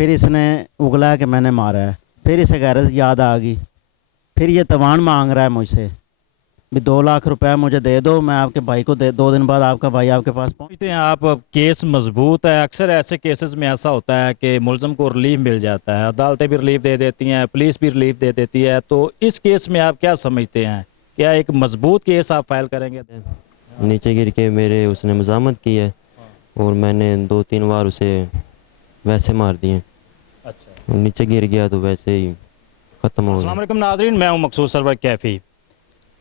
फिर इसने उगला कि मैंने मारा है। फिर इसे गैरत याद आ गई, फिर ये तवान मांग रहा है मुझसे भी 2 लाख रुपए मुझे दे दो, मैं आपके भाई को दे, 2 दिन बाद आपका भाई आपके पास पहुँच। समझते हैं आप केस मजबूत है। अक्सर ऐसे केसेस में ऐसा होता है कि मुलज़म को रिलीफ मिल जाता है, अदालतें भी रिलीफ दे देती हैं, पुलिस भी रिलीफ दे देती है। तो इस केस में आप क्या समझते हैं, क्या एक मजबूत केस आप फाइल करेंगे? नीचे गिर के मेरे उसने मज़ामत की है और मैंने 2-3 बार उसे वैसे मार दिए। अच्छा। और नीचे गिर गया तो वैसे ही ख़त्म हो अस्सलाम गया। वालेकुम नाज़रीन, मैं हूं मकसूद सरवर कैफ़ी।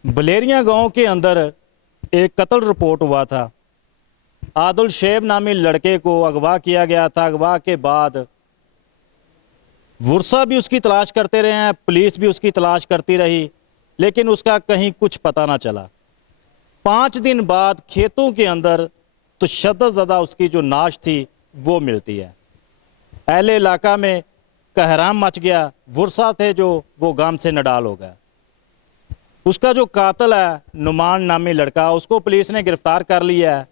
बलेरिया गांव के अंदर एक कत्ल रिपोर्ट हुआ था। आदिल शेब नामी लड़के को अगवा किया गया था। अगवा के बाद वर्षा भी उसकी तलाश करते रहे हैं, पुलिस भी उसकी तलाश करती रही, लेकिन उसका कहीं कुछ पता ना चला। 5 दिन बाद खेतों के अंदर तो शद्दत ज़दा उसकी जो नाश थी वो मिलती है। अहले इलाका में कहराम मच गया। वर्षा थे जो वो गाम से नडाल हो गया। उसका जो कातिल है नुमान नामी लड़का, उसको पुलिस ने गिरफ्तार कर लिया है।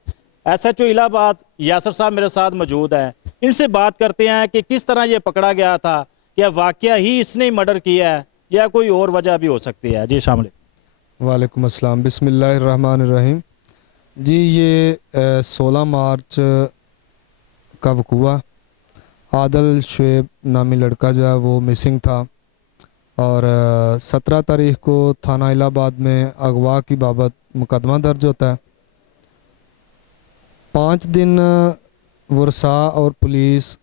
SHO इलाहाबाद यासर साहब मेरे साथ मौजूद हैं। इनसे बात करते हैं कि किस तरह ये पकड़ा गया था, क्या वाकया ही इसने ही मर्डर किया है या कोई और वजह भी हो सकती है। जी शामिल। वालेकुम अस्सलाम, बिस्मिल्लाहिर्रहमानिर्रहीम। जी ये 16 मार्च का वक़ूआ। आदिल शुएब नामी लड़का जो है वो मिसिंग था और 17 तारीख को थाना इलाहाबाद में अगवा की बाबत मुकदमा दर्ज होता है। 5 दिन वर्षा और पुलिस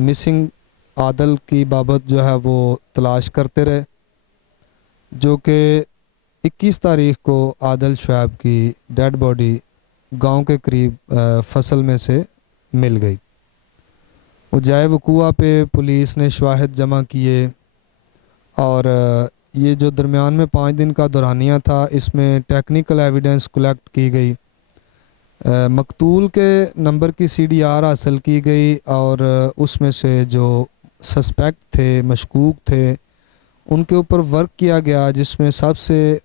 मिसिंग आदिल की बाबत जो है वो तलाश करते रहे, जो कि 21 तारीख को आदिल शुएब की डेड बॉडी गांव के करीब फसल में से मिल गई। वो जाए वक़ूआ पे पुलिस ने शवाहिद जमा किए और ये जो दरमियान में 5 दिन का दौरानिया था, इसमें टेक्निकल एविडेंस कलेक्ट की गई। मकतूल के नंबर की CDR हासिल की गई और उसमें से जो सस्पेक्ट थे, मशकूक थे, उनके ऊपर वर्क किया गया, जिसमें सबसे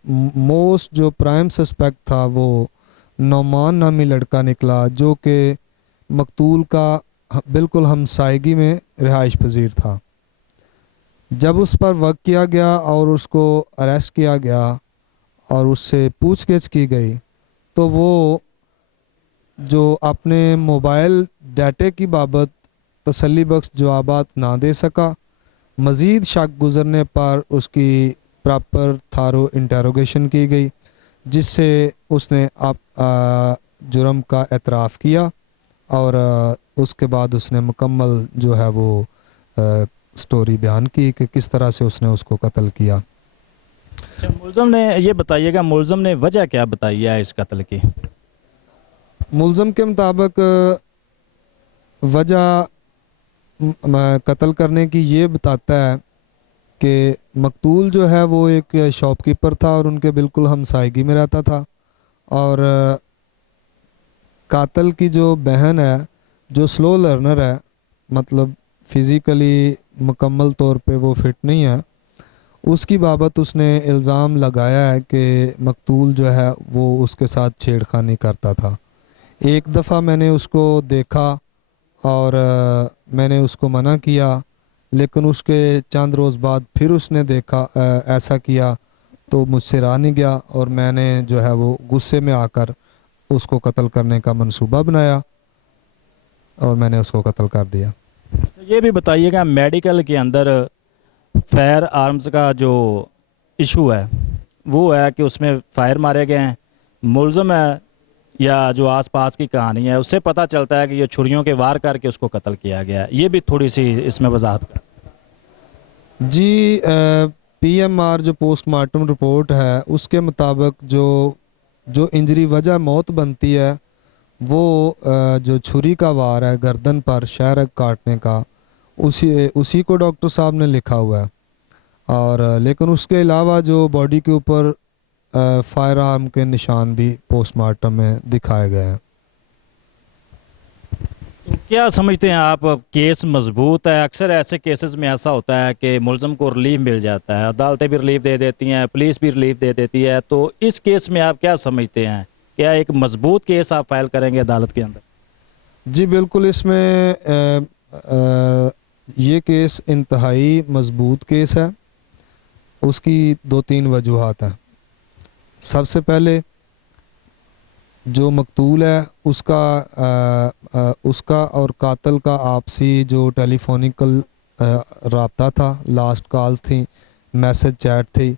मोस्ट जो प्राइम सस्पेक्ट था वो नौमान नामी लड़का निकला, जो कि मकतूल का बिल्कुल हमसायगी में रिहाइश पजीर था। जब उस पर वर्क किया गया और उसको अरेस्ट किया गया और उससे पूछगिछ की गई, तो वो जो अपने मोबाइल डाटे की बाबत तसल्ली बख्श जवाबात ना दे सका। मज़ीद शक गुज़रने पर उसकी प्रॉपर थारो इंटेरोगेशन की गई, जिससे उसने जुर्म का एतराफ़ किया और उसके बाद उसने मुकम्मल जो है वो स्टोरी बयान की कि किस तरह से उसने उसको कत्ल किया। अच्छा, मुलज़म ने ये बताइएगा, मुलज़म ने वजह क्या बताई है इस कत्ल की? मुलज़म के मुताबिक वजह कत्ल करने की ये बताता है कि मकतूल जो है वो एक शॉपकीपर था और उनके बिल्कुल हमसायगी में रहता था, और कातिल की जो बहन है, जो स्लो लर्नर है, मतलब फ़िज़िकली मुकम्मल तौर पे वो फिट नहीं है, उसकी बाबत उसने इल्ज़ाम लगाया है कि मकतूल जो है वो उसके साथ छेड़खानी करता था। एक दफ़ा मैंने उसको देखा और मैंने उसको मना किया, लेकिन उसके चंद रोज़ बाद फिर उसने देखा ऐसा किया तो मुझसे रहा नहीं गया और मैंने जो है वो गुस्से में आकर उसको कत्ल करने का मंसूबा बनाया और मैंने उसको कत्ल कर दिया। तो ये भी बताइएगा, मेडिकल के अंदर फायर आर्म्स का जो इशू है वो है कि उसमें फायर मारे गए हैं। मुलज़म है या जो आसपास की कहानी है, उससे पता चलता है कि ये छुरियों के वार करके उसको कत्ल किया गया है। ये भी थोड़ी सी इसमें वजाहत कर। जी PMR जो पोस्टमार्टम रिपोर्ट है उसके मुताबिक जो इंजरी वजह मौत बनती है वो जो छुरी का वार है गर्दन पर शाहरग काटने का, उसी को डॉक्टर साहब ने लिखा हुआ है। और लेकिन उसके अलावा जो बॉडी के ऊपर फायर आर्म के निशान भी पोस्टमार्टम में दिखाए गए हैं। तो क्या समझते हैं आप, केस मजबूत है? अक्सर ऐसे केसेस में ऐसा होता है कि मुलज़म को रिलीफ मिल जाता है, अदालतें भी रिलीफ दे देती हैं, पुलिस भी रिलीफ दे देती है। तो इस केस में आप क्या समझते हैं, क्या एक मजबूत केस आप फाइल करेंगे अदालत के अंदर? जी बिल्कुल, इसमें ये केस इंतहाई मज़बूत केस है। उसकी 2-3 वजूहात हैं। सबसे पहले जो मकतूल है उसका और कातल का आपसी जो टेलीफोनिकल राब्ता था, लास्ट कॉल्स थी, मैसेज चैट थी,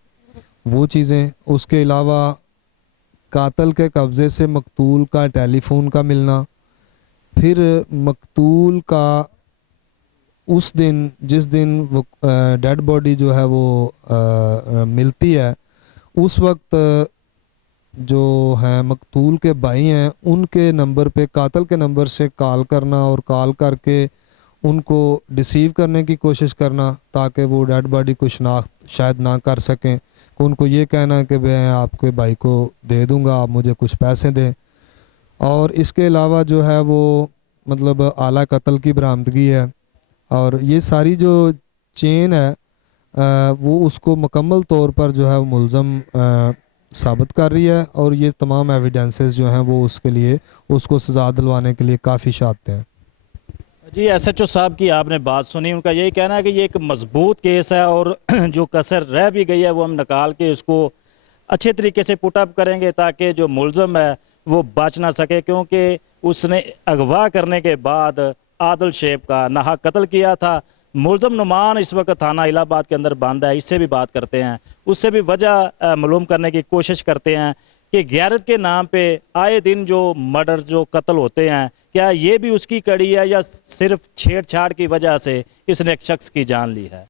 वो चीज़ें। उसके अलावा कातल के कब्ज़े से मकतूल का टेलीफ़ोन का मिलना, फिर मकतूल का उस दिन जिस दिन वो डेड बॉडी जो है वो मिलती है, उस वक्त जो हैं मकतूल के भाई हैं उनके नंबर पे कातल के नंबर से कॉल करना और कॉल करके उनको डिसीव करने की कोशिश करना ताकि वो डेड बॉडी को शनाख्त शायद ना कर सकें। कि उनको ये कहना कि मैं आपके भाई को दे दूंगा, आप मुझे कुछ पैसे दें। और इसके अलावा जो है वो मतलब आला कत्ल की बरामदगी है। और ये सारी जो चेन है वो उसको मुकम्मल तौर पर जो है वो मुल्ज़म साबित कर रही है। और ये तमाम एविडेंसेस जो हैं वो उसके लिए उसको सज़ा दिलवाने के लिए काफ़ी शाते हैं। जी, एसएचओ साहब की आपने बात सुनी, उनका यही कहना है कि ये एक मजबूत केस है और जो कसर रह भी गई है वो हम निकाल के उसको अच्छे तरीके से पुटअप करेंगे ताकि जो मुलज़म है वो बच ना सके, क्योंकि उसने अगवा करने के बाद आदिल शेख का नाहक कत्ल किया था। मुलज़म नुमान इस वक्त थाना इलाहाबाद के अंदर बंद है। इससे भी बात करते हैं, उससे भी वजह मालूम करने की कोशिश करते हैं कि गैरत के नाम पे आए दिन जो मर्डर जो कत्ल होते हैं, क्या ये भी उसकी कड़ी है या सिर्फ छेड़छाड़ की वजह से इसने एक शख्स की जान ली है।